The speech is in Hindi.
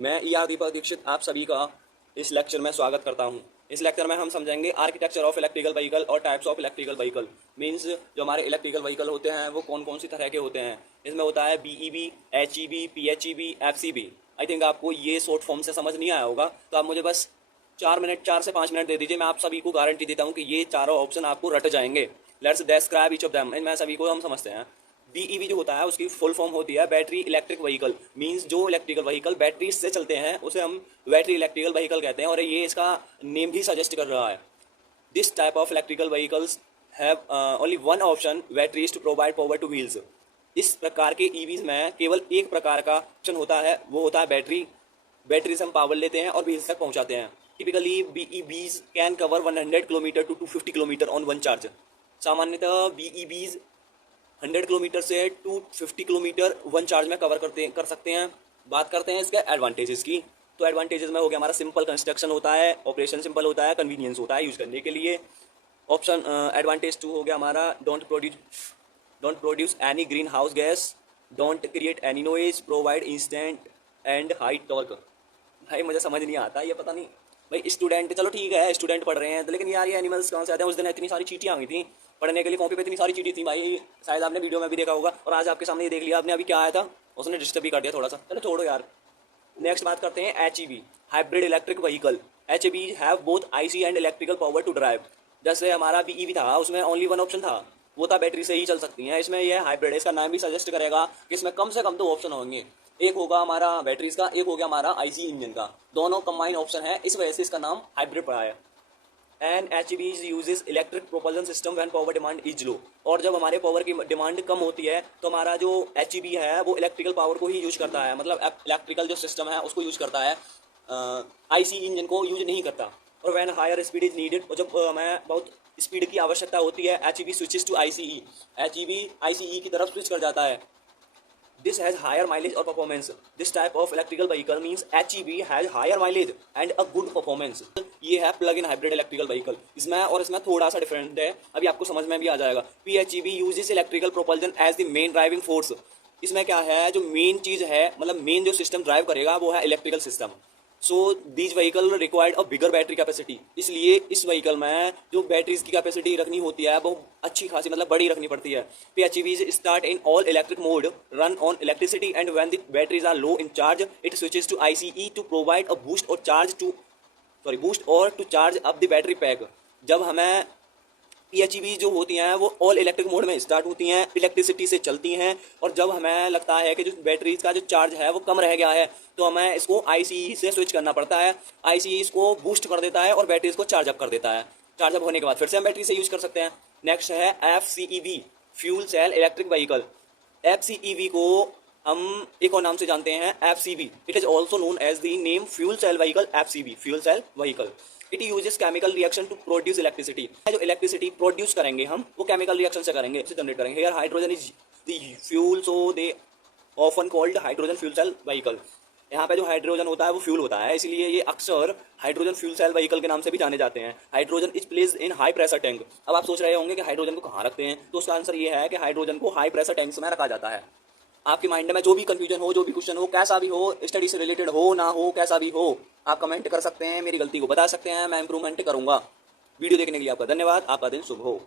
मैं दीपक दीक्षित आप सभी का इस लेक्चर में स्वागत करता हूं। इस लेक्चर में हम समझेंगे आर्किटेक्चर ऑफ इलेक्ट्रिकल व्हीकल और types of electrical vehicle. Means जो हमारे इलेक्ट्रिकल व्हीकल होते हैं वो कौन कौन सी तरह के होते हैं। इसमें होता है BEV, HEV, PHEV, FCV। I think आपको ये शॉर्ट फॉर्म से समझ नहीं आया होगा, तो आप मुझे बस 4 से 5 मिनट दे दीजिए। मैं आप सभी को गारंटी देता हूँ कि ये चारों ऑप्शन आपको रट जाएंगे। Let's describe each of them. इनमें सभी को हम समझते हैं। BEV जो होता है उसकी फुल फॉर्म होती है बैटरी इलेक्ट्रिक व्हीकल। मींस जो इलेक्ट्रिकल व्हीकल बैटरी से चलते हैं उसे हम बैटरी इलेक्ट्रिकल व्हीकल कहते हैं, और ये इसका नेम भी सजेस्ट कर रहा है। This type of electrical vehicles have only one option, batteries to provide power to wheels. इस प्रकार के ईवीज में केवल एक प्रकार का ऑप्शन होता है, वो होता है बैटरी। बैटरी से हम पावर लेते हैं और व्हील्स तक पहुंचाते हैं। Typically BEVs can cover 100 kilometre to 250 kilometre on one charge. सामान्यतः BEVs 100 किलोमीटर से 250 किलोमीटर वन चार्ज में कवर कर सकते हैं। बात करते हैं इसके एडवांटेजेस की। तो एडवांटेजेस में हो गया हमारा सिंपल कंस्ट्रक्शन होता है, ऑपरेशन सिंपल होता है, कन्वीनियंस होता है यूज़ करने के लिए। ऑप्शन एडवांटेज 2 हो गया हमारा don't produce any green house gas, don't create any noise, provide instant and high torque. भाई मुझे समझ नहीं आता, ये पता नहीं भाई स्टूडेंट, चलो ठीक है स्टूडेंट पढ़ रहे हैं तो, लेकिन यार ये एनिमल्स कहाँ से आते हैं। उस दिन इतनी सारी चीटियाँ हुई थी पढ़ने के लिए, कॉपी पे इतनी सारी चीटी थी भाई, शायद आपने वीडियो में भी देखा होगा, और आज आपके सामने ये देख लिया आपने। अभी क्या आया था उसने डिस्टर्ब भी कर दिया थोड़ा सा, चलो छोड़ो यार। नेक्स्ट बात करते हैं HEV, hybrid electric vehicle. HEV have both IC and electrical power to drive. जैसे हमारा BEV था उसमें ओनली वन ऑप्शन था, वो था बैटरी से ही चल सकती हैं। इसमें यह हाइब्रिड है, इसका नाम भी सजेस्ट करेगा कि इसमें कम से कम 2 ऑप्शन होंगे। एक होगा हमारा बैटरीज का, एक हो गया हमारा IC इंजन का। दोनों कंबाइन ऑप्शन है, इस वजह से इसका नाम हाइब्रिड पड़ा है। And HEV uses electric propulsion system when power demand is low. और जब हमारे पावर की डिमांड कम होती है तो हमारा जो HEV है वो इलेक्ट्रिकल पावर को ही यूज करता है, मतलब इलेक्ट्रिकल जो सिस्टम है उसको यूज करता है, IC इंजन को यूज नहीं करता। और when higher speed is needed, और जब हमें बहुत स्पीड की आवश्यकता होती है, HEV switches to ICE। HEV ICE की तरफ स्विच कर जाता है। This has higher mileage or performance. This type of electrical vehicle means HEV has higher mileage and a good performance. ये है plug in hybrid electrical vehicle. इसमें और इसमें थोड़ा सा डिफरेंट है, अभी आपको समझ में भी आ जाएगा। PHEV uses electrical propulsion as the main driving force. इसमें क्या है, जो मेन चीज़ है, मतलब मेन जो सिस्टम ड्राइव करेगा वो है electrical system. So these vehicle required a bigger battery capacity. इसलिए इस व्हीकल में जो बैटरीज की कैपेसिटी रखनी होती है वो अच्छी खासी, मतलब बड़ी रखनी पड़ती है। PHEVs start in all electric mode, run on electricity, and when the batteries are low in charge it switches to ICE to provide a boost और to charge up the battery pack. जब हमें PHEV जो होती हैं वो ऑल इलेक्ट्रिक मोड में स्टार्ट होती हैं, इलेक्ट्रिसिटी से चलती हैं, और जब हमें लगता है कि जो बैटरीज का जो चार्ज है वो कम रह गया है तो हमें इसको ICE से स्विच करना पड़ता है। ICE इसको बूस्ट कर देता है और बैटरीज को चार्ज अप कर देता है। चार्ज अप होने के बाद फिर से हम बैटरी से यूज कर सकते हैं। नेक्स्ट है FCEV, fuel cell electric vehicle. FCEV को हम एक और नाम से जानते हैं FCV। It is also known as the name fuel cell vehicle, FCV fuel cell vehicle. It uses chemical reaction to produce electricity. जो इलेक्ट्रिसिटी प्रोड्यूस करेंगे हम वो केमिकल रिएक्शन से करेंगे, जनरेट करेंगे। Here hydrogen is the fuel, so they often called hydrogen fuel cell vehicle. यहाँ पे जो हाइड्रोजन होता है वो फ्यूल होता है, इसलिए ये अक्सर हाइड्रोजन फ्यूल सेल व्हीकल के नाम से भी जाने जाते हैं। Hydrogen is placed in high pressure tank. अब आप सोच रहे होंगे कि हाइड्रोजन को कहाँ रखते हैं, तो उसका आंसर ये है कि हाइड्रोजन को हाई प्रेशर टैंक्स में रखा जाता है। आपके माइंड में जो भी कंफ्यूजन हो, जो भी क्वेश्चन हो, कैसा भी हो, स्टडी से रिलेटेड हो ना हो, कैसा भी हो, आप कमेंट कर सकते हैं, मेरी गलती को बता सकते हैं, मैं इंप्रूवमेंट करूंगा। वीडियो देखने के लिए आपका धन्यवाद। आपका दिन शुभ हो।